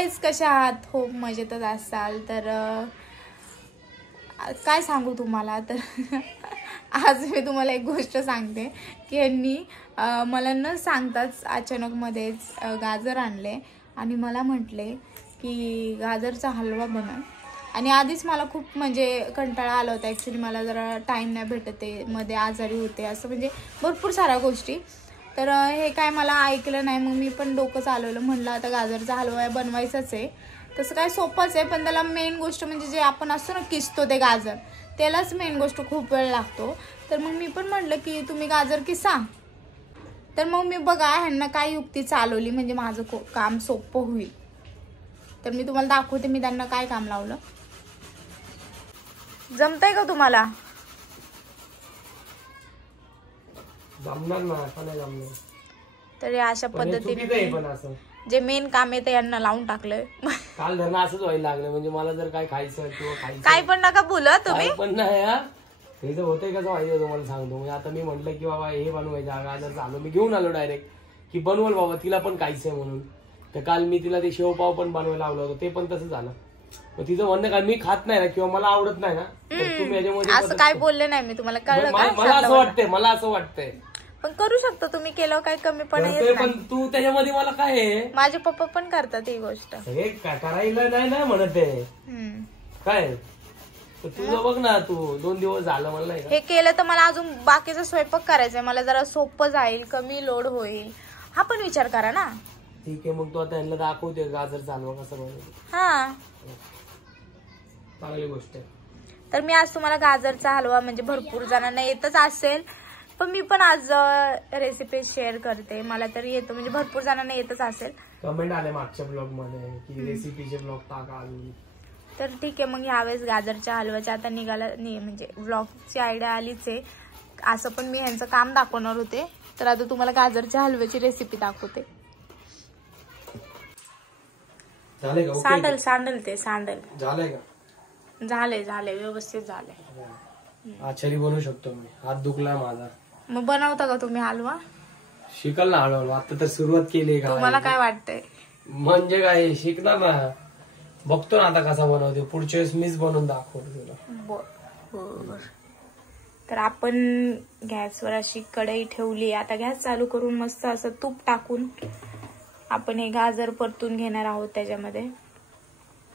Guys, कशा आहात? हो, मजेतच असाल. तर काय सांगू तुम्हाला. तर आज मी तुम्हाला एक गोष्ट सांगते की यांनी मला न सांगताच अचानक मध्येच गाजर आणले आणि मला म्हटले की गाजरचा हलवा बनव. आणि आधीच मला खूप म्हणजे कंटाळा आला होता. ॲक्च्युली मला जरा टाईम नाही भेटते, मध्ये आजारी होते, असं म्हणजे भरपूर साऱ्या गोष्टी. तर हे काय मला ऐकलं नाही. मग मी पण डोकं चालवलं, म्हणलं आता गाजरचा हलवा बनवायचाच आहे. तसं काय सोपंच आहे, पण त्याला मेन गोष्ट म्हणजे जे आपण असतो ना किसतो ते गाजर, त्यालाच मेन गोष्ट खूप वेळ लागतो. तर मग मी पण म्हटलं की तुम्ही गाजर किसा. तर मग मी बघा ह्यांना काय युक्ती चालवली म्हणजे माझं काम सोपं होईल. तर मी तुम्हाला दाखवते मी त्यांना काय काम लावलं. जमतंय का तुम्हाला? जमणार ना, असं नाही जमणार. तर अशा पद्धतीने जे मेन काम आहे ते यांना लावून टाकलंय. काल धरणं असंच व्हायला लागलं. म्हणजे मला जर काय खायचं किंवा खायचं काय पण नका बोला तुम्ही. पण नाही हा, हे तर होतंय कसं माहिती होतं मला सांगतो. म्हणजे आता मी म्हटलं की बाबा हे बनवायचं, गाजर आलो मी घेऊन आलो डायरेक्ट की बनवल बाबा, तिला पण खायचंय म्हणून. तर काल मी तिला ते शेवपाव पण बनवायला लावलं होतं, ते पण तसं झालं. मग तिचं म्हणणं काय, मी खात नाही ना किंवा मला आवडत नाही ना, तर तुम्ही याच्यामध्ये असं काय बोलले नाही मी तुम्हाला, कळलं का? मला असं वाटतंय पण करू शकतो तुम्ही, केलं काय कमी पण येत पण तू त्याच्यामध्ये मला काय आहे, माझे पप्पा पण करतात ही गोष्ट. हे करायला नाही ना म्हणत आहे काय. तुझं बघ ना, तू 2 दिवस झालं मला नाही हे केलं तर मला अजून बाकीचा स्वयंपाक करायचंय. मला जरा सोपं जाईल, कमी लोड होईल, हा पण विचार करा ना. ठीक आहे, मग तू आता यांना दाखवते गाजर चालवा कसं बनवते. हा, चांगली गोष्ट आहे. तर मी आज तुम्हाला गाजरचा हलवा म्हणजे भरपूर जणांना येतच असेल, पण मी पण आज रेसिपी शेअर करते. मला तरी येतं, म्हणजे भरपूर जणांना येतच असेल. कमेंट आले मागच्या ब्लॉग मध्ये की रेसिपीचे ब्लॉग टाका. तर ठीक आहे, मग ह्यावेळेस गाजरच्या हलव्याच्या आता निघाला नाही, म्हणजे ब्लॉगची आयडिया आलीच आहे. असं पण मी ह्यांचं काम दाखवणार होते, तर आता तुम्हाला गाजरच्या हलव्याची रेसिपी दाखवते. सांडल सांडल ते सांडल झालंय का? झाले व्यवस्थित झाले. आचारी बनवू शकतो मी, हात दुखलाय माझा. मग बनवता का तुम्ही हलवा? शिकल ना हळूहळू, आता तर सुरुवात केली का. तुम्हाला काय वाटतंय? म्हणजे काय, शिकणार ना, बघतो ना आता कसा बनवते. पुढच्या वेळेस मीच बनवून दाखवतो तुला. बरोबर. तर आपण गॅसवर अशी कढई ठेवली. आता गॅस चालू करून मस्त असं तूप टाकून आपण हे गाजर परतून घेणार आहोत त्याच्यामध्ये.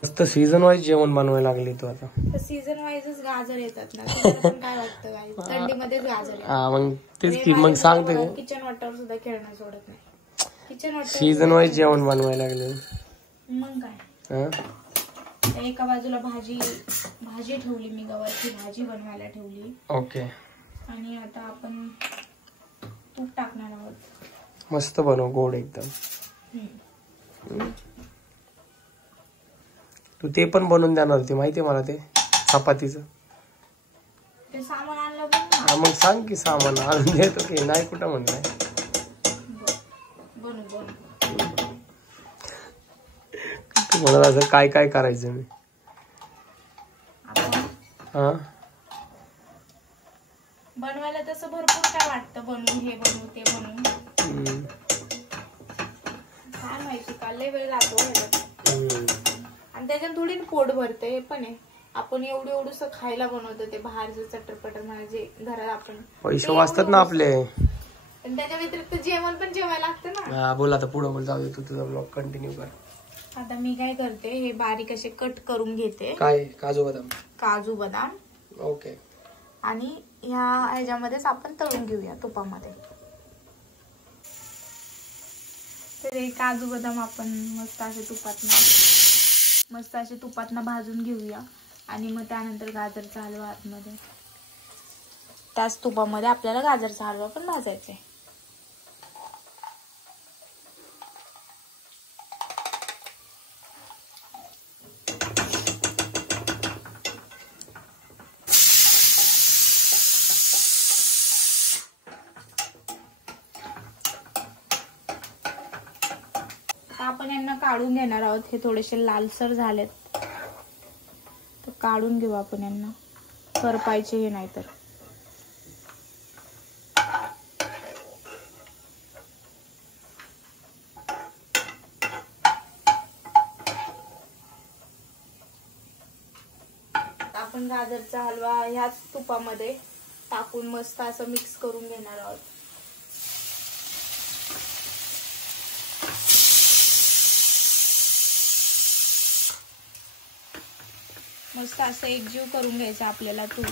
मस्त सीझन वाईज जेवण बनवायला लागली तू आता. तर सीझन वाईजच गाजर येतात ना, तुम्हाला पण काय वाटतं काय? थंडीमध्येच गाजर हा, मग तेच की, मग सांगते किचन वाटावर सुद्धा खेळणं सोडत नाही. किचन वाटर सीझन वाईज जेवण बनवायला लागले. मग काय, एका बाजूला भाजी ठेवली मी, गव्हाची भाजी बनवायला ठेवली. ओके. आणि आता आपण तूप टाकणार आहोत. मस्त बनव, गोड एकदम. तू ते पण बनवून देणार होती माहितीये मला, ते चपातीचं. ते सामान आणलं पण. मग सांग की सामान आणून देतो की नाही, कुठं म्हणलंय. तू म्हणाला असं काय काय करायचं मी. हा, बनवायला तसं भरपूर काय वाटतं, बनवू हे बनवू ते बनवू. काय माहिती का, लय वेळ जातो आणि त्याच्यात थोडी पोट भरते. हे पण आहे, आपण एवढं खायला बनवतो, ते बाहेरचं चटरपटर म्हणजे घरात आपण पैसे वाचतात ना आपले. पण त्याच्या व्यतिरिक्त जेवण पण जेवायला लागतं ना. बोल आता पुढे बोल, जाऊ दे, तू तुझा ब्लॉग कंटिन्यू कर. आता मी काय करते, हे बारीक असे कट करून घेते. काय? काजू बदाम. ओके. आणि ह्याच्यामध्येच आपण तळून घेऊया तुपामध्ये. तर हे काजू बदाम आपण मस्त असे तुपातनं भाजून घेऊया. आणि मग त्यानंतर गाजरचा हलवा आतमध्ये, त्याच तुपामध्ये आपल्याला गाजरचा हलवा पण भाजायचा आहे. आपण यांना काढून घेणार आहोत. हे थोडेसे लालसर झालेत, तर काढून घेऊ आपण यांना. करपायचे हे नाही तर. आपण गाजरचा हलवा ह्याच तुपामध्ये टाकून मस्त असं मिक्स करून घेणार आहोत. मस्त असं एकजीव करून घ्यायचं आपल्याला तूप.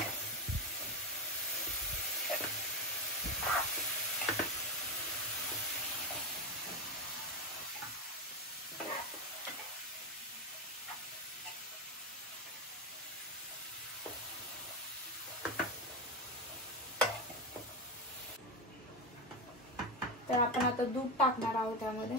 तर आपण आता दूध टाकणार आहोत त्यामध्ये.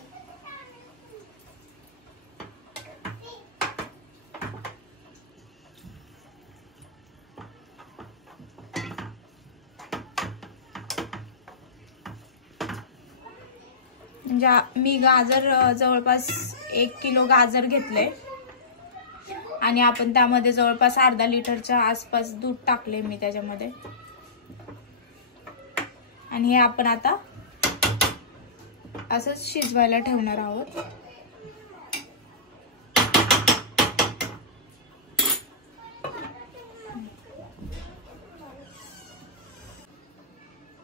म्हणजे मी गाजर जवळपास 1 किलो गाजर घेतले आणि आपण त्यामध्ये जवळपास अर्धा लिटरच्या आसपास दूध टाकले मी त्याच्यामध्ये. आणि हे आपण आता असंच शिजवायला ठेवणार आहोत.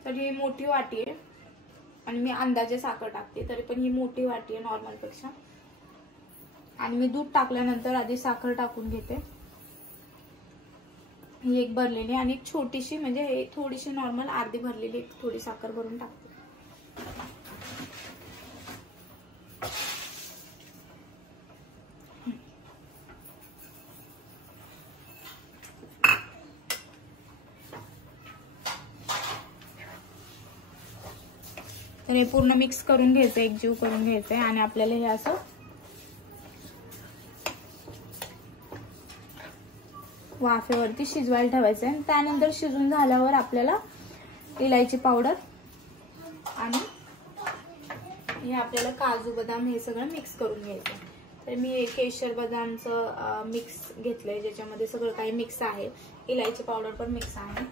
तर ही मोठी वाटी आहे आणि मी अंदाजे साखर टाकते, तरी पण ही मोठी वाटी आहे नॉर्मल पेक्षा. आणि मी दूध टाकल्यानंतर आधी साखर टाकून घेते. ही एक भरलेली आणि एक छोटीशी, म्हणजे हे थोडीशी नॉर्मल अर्धी भरलेली थोडी साखर भरून टाकते. तर हे पूर्ण मिक्स करून घ्यायचं, एकजीव करून घ्यायचंय आणि आपल्याला हे असं वाफेवरती शिजवायला ठेवायचंय. आणि त्यानंतर शिजून झाल्यावर आपल्याला इलायची पावडर आणि हे आपल्याला काजू बदाम हे सगळं मिक्स करून घ्यायचं. तर मी केशर बदामचं मिक्स घेतलंय, ज्याच्यामध्ये सगळं काही मिक्स आहे. इलायची पावडर पण मिक्स आहे.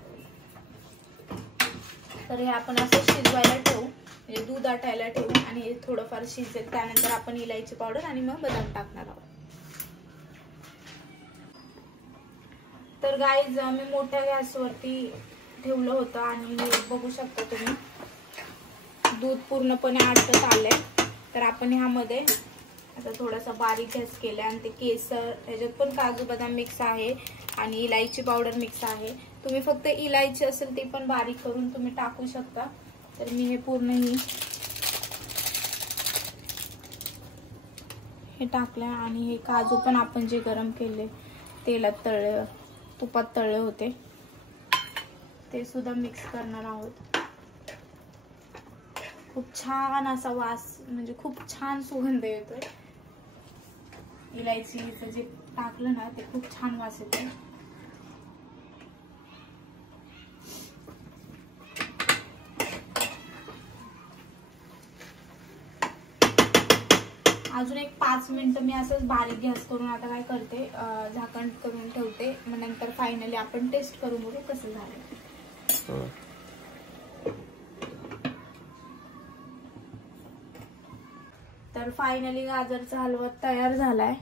तर हे आपण असं शिजवायला ठेवू, म्हणजे दूध आटायला ठेवू आणि हे थोडंफार शिजेल. त्यानंतर आपण इलायची पावडर आणि मग बदाम टाकणार आहोत. तर गाईज मी मोठ्या गॅसवरती ठेवलं होतं आणि बघू शकता तुम्ही दूध पूर्णपणे आटत आलंय. तर आपण ह्यामध्ये आता थोडासा बारीक गॅस केलाय आणि ते केसर, ह्याच्यात पण काजू बदाम मिक्स आहे आणि इलायची पावडर मिक्स आहे. तुम्ही फक्त इलायची असेल ते पण बारीक करून तुम्ही टाकू शकता. तर मी हे पूर्ण हे टाकलंय आणि हे काजू पण आपण जे गरम केले तेलात तळले, तुपात तळले होते, ते सुद्धा मिक्स करणार आहोत. खूप छान असा वास, म्हणजे खूप छान सुगंध येतोय. इलायचीचं जे टाकलं ना ते खूप छान वास येतोय. अजून एक 5 मिनिटं मी असंच बारीक गॅस करून आता काय करते, झाकण करून ठेवते. मग नंतर फायनली आपण टेस्ट करून बघू कसं झालं. तर फायनली गाजरचा हलवा तयार झालाय,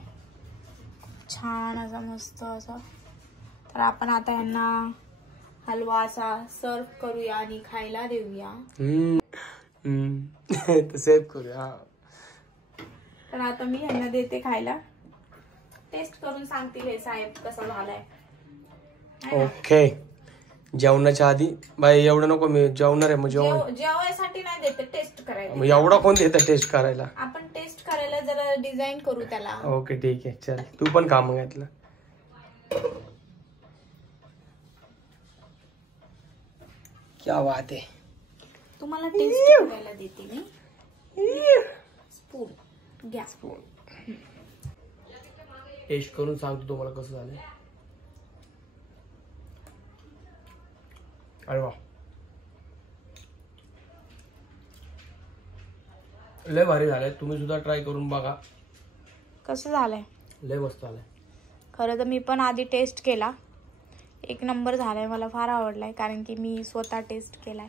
छान असा मस्त असा. तर आपण आता यांना हलवा असा सर्व करूया आणि खायला देऊया. सेव करूया. तर आता मी यांना देते खायला. टेस्ट करून सांगतील हे साहेब कसा झालाय. ओके. जेवणाच्या आधी बाई एवढं नको, मी जेवणार आहे. मग जेवायसाठी नाही देते, टेस्ट करायला. एवढा कोण देतं टेस्ट करायला? आपण टेस्ट करायला जरा डिझाईन करू त्याला. ओके ठीक आहे, चल तू पण काम घेतलं. क्या बात आहे. तुम्हाला टेस्ट करायला देते मी. स्पून घ्या. स्पून टेस्ट करून सांगतो तुम्हाला कसं झालंय. अरे वा, लय भारी झालंय. तुम्ही सुद्धा ट्राय करून बघा कसं झालंय. लय मस्त झालंय. खरं तर मी पण आधी टेस्ट केला, 1 नंबर झालाय. मला फार आवडलाय कारण की मी स्वतः टेस्ट केलाय.